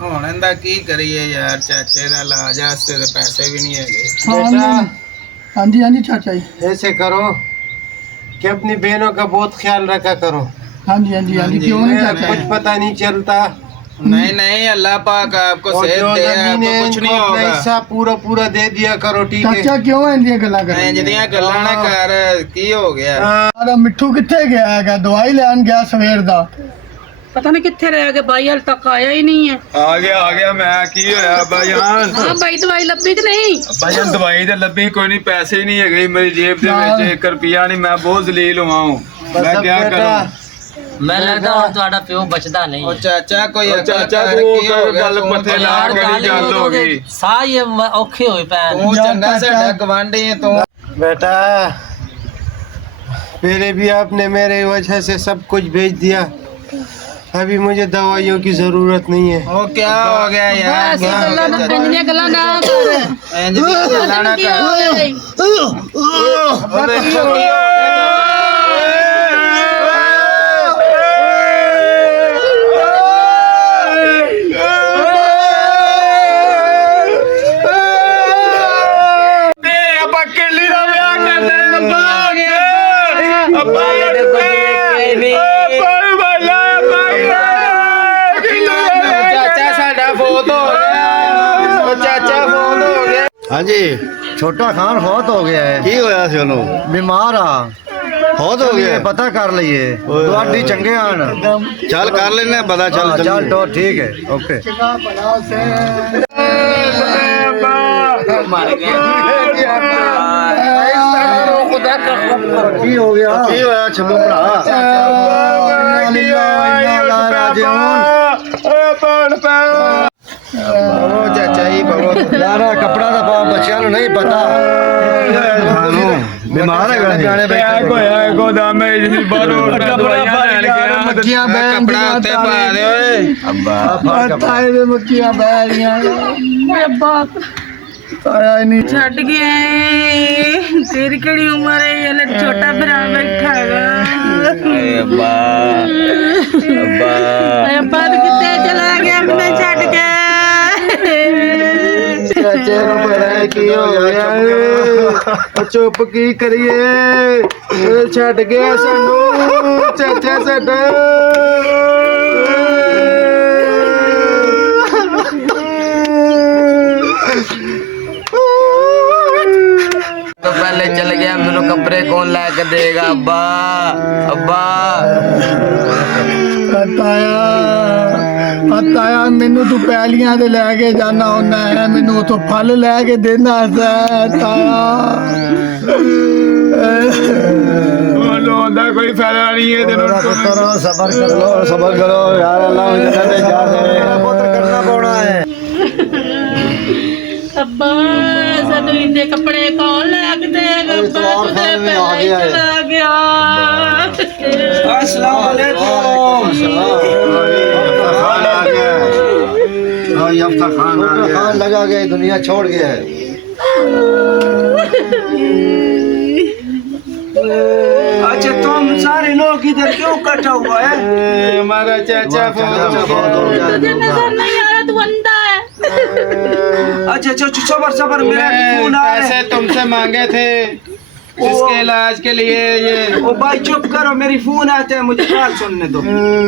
ਹੁਣ ਇਹਦਾ ਕੀ ਕਰੀਏ ਯਾਰ, ਚਾਚੇ ਦਾ ਇਲਾਜ ਵਾਸਤੇ ਤੇ ਪੈਸੇ भी नहीं है। हाँ जी हाँ जी चाचा जी। ऐसे करो कि अपनी बहनों का बहुत ख्याल रखा करो। हाँ जी हाँ जी हाँ जी। क्यों नहीं चाचा कुछ जी? पता नहीं चलता। नहीं नहीं, अल्लाह पाक आपको और सेहत जो दे, जमीन आपको है कुछ इनको नहीं अपना होगा। हिस्सा पूरा पूरा दे दिया करो, ठीक है? चाचा क्यों इंदियां गल्लां कर ਇੰਜ ਦੀਆਂ ਗੱਲਾਂ ਨਾ ਕਰ, ਕੀ ਹੋ ਗਿਆ? ਸਾਡਾ ਮਿੱਠੂ ਕਿੱਥੇ ਗਿਆ ਹੈਗਾ? ਦਵਾਈ ਲੈਣ ਗਿਆ ਸਵੇਰ ਦਾ। ਪਤਾ ਨਹੀਂ ਕਿੱਥੇ ਰਹਿ ਗਿਆ ਬਾਈ, ਹਾਲੇ ਤੱਕ ਆਇਆ ਹੀ ਨਹੀਂ ਹੈ। ਆ ਗਿਆ ਮੈਂ ਕੀ ਹੋਇਆ ਭਾਈਜਾਨ? ਹਾਂ ਬਾਈ ਦਵਾਈ ਲੱਭੀ ਕਿ ਨਹੀਂ? ਭਾਈਜਾਨ ਦਵਾਈ ਤਾਂ ਲੱਭੀ ਕੋਈ ਨਹੀਂ, ਪੈਸੇ ਹੀ ਨਹੀਂ ਹੈਗੇ ਮੇਰੀ ਜੇਬ ਦੇ ਵਿੱਚ, 1 ਰੁਪਿਆ ਨਹੀਂ। ਮੈਂ ਬਹੁਤ ਜ਼ਲੀਲ ਹੁਆ ਹੂੰ, ਮੈਂ ਕੀ ਕਰਾਂ? ਮੈਂ ਲੱਗਦਾ ਹੁਣ ਤੁਹਾਡਾ ਪਿਓ ਬਚਦਾ ਨਹੀਂ ਉਹ ਚਾਚਾ ਕੋਈ ਚਾਚਾ ਤੂੰ ਗੱਲ ਪੱਥੇ ਲਾ ਕਿਹੜੀ ਗੱਲ ਹੋ ਗਈ? ਸਾਹ ਹੀ ਔਖੇ ਹੋਏ ਪੈਣ। ਤੂੰ ਚੰਗਾ ਸਾਡਾ ਗਵਾਂਢੀ ਹੈ ਤੂੰ। बेटा मेरे भी आपने मेरे वजह से सब कुछ भेज दिया, अभी मुझे दवाइयों की जरूरत नहीं है। ਉਹ ਕੀ ਹੋ ਗਿਆ ਯਾਰ? ਬਸ ਗੱਲਾਂ ਨਾ ਇੰਨੀਆਂ ਗੱਲਾਂ ਨਾ ਕਰ। ਇੰਜ ਦੀ ਗੱਲਾਂ ਨਾ ਕੀ ਕਰ। ਹੋ ਗਿਆ ਬਾਈ? ਆਪਾਂ ਕਿੱਲੀ ਦਾ ਵਿਆਹ ਕਰਦੇ ਅੱਬਾ ਚਾਚਾ ਸਾਡਾ ਫੋਤ ਹੋ ਗਿਆ। ਉਹ ਚਾਚਾ ਫੋਤ ਹੋ ਗਿਆ। हाँ जी, छोटा खान फौत हो गया है। की होया सी ओनू? बीमार आ बहुत हो गया। पता कर लिए ਤੁਹਾਡੀ ਚੰਗੇ ਆਣ। चल कर लेना पता, चल चल तो ठीक है, ओके। ਕੀ ਹੋ ਗਿਆ? ਕੀ ਹੋਇਆ ਛੱਲੂ ਭਰਾ? ਉਹ ਚਾਚਾ ਜੀ ਬਹੁਤ ਯਾਰ ਕੱਪੜਾ ਦਾ ਪਾ, ਬੱਚਿਆਂ ਨੂੰ ਨਹੀਂ ਪਤਾ। ਬਿਮਾਰ ਹੈਗਾ ਹੋਇਆ ਗੋਦਾਮ ਵਿੱਚ ਬਾਹਰੋਂ ਦਵਾਈਆਂ ਲੈਣ ਗਿਆ। ਮੱਖੀਆਂ ਬਹਿ ਕੱਪੜਾ ਉੱਤੇ ਪਾ ਦੇ ਓਏ। ਤਾਏ ਦੇ ਮੱਖੀਆਂ ਬਹਿ ਰਹੀਆਂ। ਤਾਇਆ ਨਹੀਂ ਛੱਡ ਗਿਆ ਤੇਰੀ ਕਿਹੜੀ ਉਮਰ ਹੈ? ਇਹ ਲੈ ਛੋਟਾ ਭਰਾ ਬੈਠਾ ਹੈਗਾ। ਅੱਬਾ ਅੱਬਾ ਕਿੱਥੇ ਚਲਾ ਗਿਆ ਮੈਨੂੰ ਛੱਡ ਕੇ? चाचे नु पता की हो गया? चुप की करिए, छड़ गया सानू चाचा साडा। तो पहले चल गया, मेरे कपड़े कौन ला के देगा? अब्बा अब्बा ਤਾਇਆ ਮੈਨੂੰ ਤੂੰ ਪੈਲੀਆਂ ਦੇ ਲੈ ਕੇ ਜਾਣਾ ਹੁੰਦਾ ਹੈ, ਮੈਨੂੰ ਉਥੋਂ ਫਲ ਲੈ ਕੇ ਦੇਣਾ ਤਾਇਆ। ਲੋਂਦਾ ਕੋਈ ਫਾਇਦਾ ਨਹੀਂ ਹੈ ਤੈਨੂੰ। ਪੁੱਤਰ ਸਬਰ करो यार, अल्लाह जन्नत में जा देगा। पुत्र करना पौना है। ਅੱਬਾ ਸਾਨੂੰ ਇੰਨੇ ਕੱਪੜੇ ਕੌਣ ਲੈ ਕੇ ਦੇਗਾ? ਅੱਬਾ ਤੂੰ ਤੇ ਪਹਿਲਾਂ ਹੀ ਚਲਾ ਗਿਆ। अस्सलाम वालेकुम। खान लगा गया, दुनिया छोड़ गया है। अच्छा तुम सारे लोग इधर क्यों इकट्ठा हुआ है? हमारा चाचा तुझे नजर नहीं आ रहा तू अंधा है? अच्छा अच्छा सबर सबर, मेरा फोन आ रहा पैसे है। तुमसे मांगे थे इसके इलाज के लिए। ये ओ भाई चुप करो, मेरी फोन आते हैं, मुझे बात सुनने दो।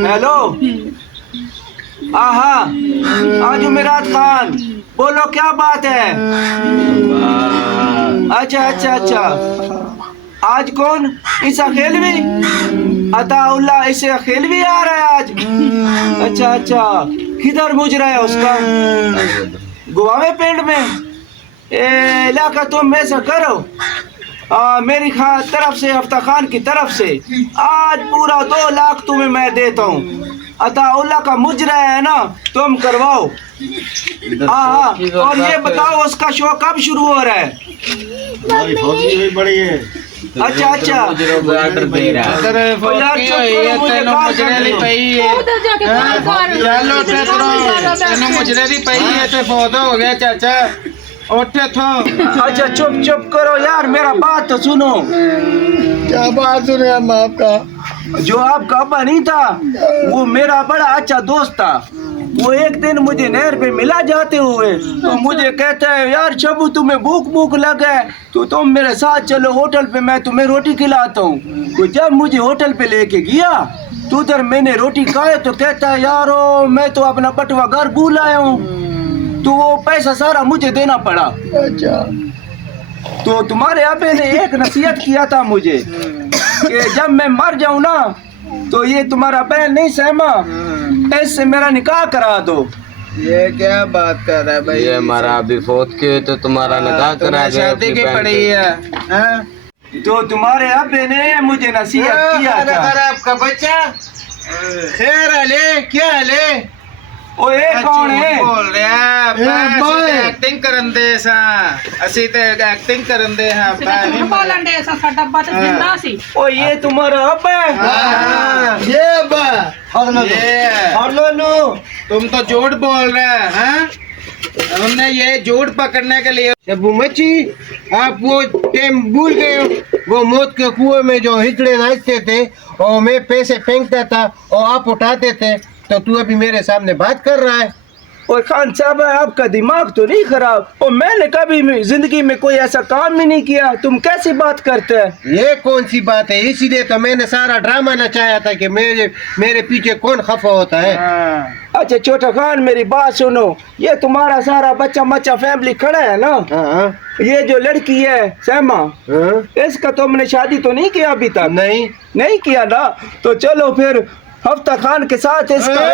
हेलो, आहा हाँ जुमेरात खान, बोलो क्या बात है? अच्छा अच्छा अच्छा, आज कौन? ईसा खेलवी? अताउल्ला ईसा खेलवी आ रहा है आज? अच्छा अच्छा, किधर मुजरा है उसका? गुवावे पिंड में? इलाका तुम ऐसा करो, मेरी तरफ से, हफ्ता खान की तरफ से आज पूरा 2 लाख तुम्हें मैं देता हूँ। अताउल्ला का मुजरा है ना, तुम करवाओ। हाँ और ये बताओ उसका शो कब शुरू हो रहा है? बड़ी है। अच्छा अच्छा, ऑर्डर दे रहा है। तेरे फोकी होई है, तेनों मुजरे दी पई है। उधर जाके बात कर। चलो तेनों मुजरे दी पई है ते फोत हो गया चाचा। उठ इथों। अच्छा चुप चुप करो यार, मेरा बात तो सुनो। क्या बात सुने हम आपका? जो आपका अब्बा नहीं था, वो मेरा बड़ा अच्छा दोस्त था। वो एक दिन मुझे नहर पे मिला जाते हुए, तो मुझे कहता है यार शबू तुम्हें भूख लगा है तो तुम मेरे साथ चलो होटल पे, मैं तुम्हें रोटी खिलाता हूँ। तो जब मुझे होटल पे लेके गया तो उधर मैंने रोटी खाए तो कहता है यारो मैं तो अपना बटवा घर भूल आया हूँ। तो वो पैसा सारा मुझे देना पड़ा। अच्छा तो तुम्हारे अबे ने एक नसीहत किया था मुझे कि जब मैं मर जाऊं ना तो ये तुम्हारा बहन नहीं सहमा, इससे मेरा निकाह करा दो। ये क्या बात कर रहा है भाई? ये हमारा अभी फोत के तो तुम्हारा निकाह करा दे शादी अपनी की बहन पड़ी से। है हाँ? तो तुम्हारे अबे ने मुझे नसीहत किया था। आपका बच्चा खैर अले क्या अले ओ ये कौन है? बोल रहा बाय। एक्टिंग करन दे सा ਅਸੀਂ ਤੇ ਐਕਟਿੰਗ ਕਰਨ ਦੇ ਹਾਂ ਝੂਠ ਬੋਲਣ ਦੇ ਸਾਡਾ ਬੱਤ ਜਿੰਦਾ ਸੀ। ओ ये तुम्हारा अब्बा है? ये बा और लो तुम तो झूठ बोल रहे हैं? हमने ये झूठ पकड़ने के लिए शबू मच्छी आप वो टाइम भूल गए हो, वो मौत के कुएं में जो हिजड़े नाचते थे और मैं पैसे फेंकता था और आप उठाते थे, तो तू अभी मेरे सामने बात कर रहा है। और खान साहब आपका दिमाग तो नहीं खराब? और मैंने कभी जिंदगी में कोई ऐसा काम ही नहीं किया, तुम कैसी बात करते हैं? ये कौन सी बात है? इसीलिए तो मैंने सारा ड्रामा नचाया था कि मेरे पीछे कौन खफा होता है। अच्छा छोटा खान मेरी बात सुनो, ये तुम्हारा सारा बच्चा मच्चा फैमिली खड़ा है ना, हाँ ये जो लड़की है सहमा, हाँ इसका तुमने शादी तो नहीं किया अभी तक? नहीं किया ना, तो चलो फिर हफ्ता खान के साथ इसका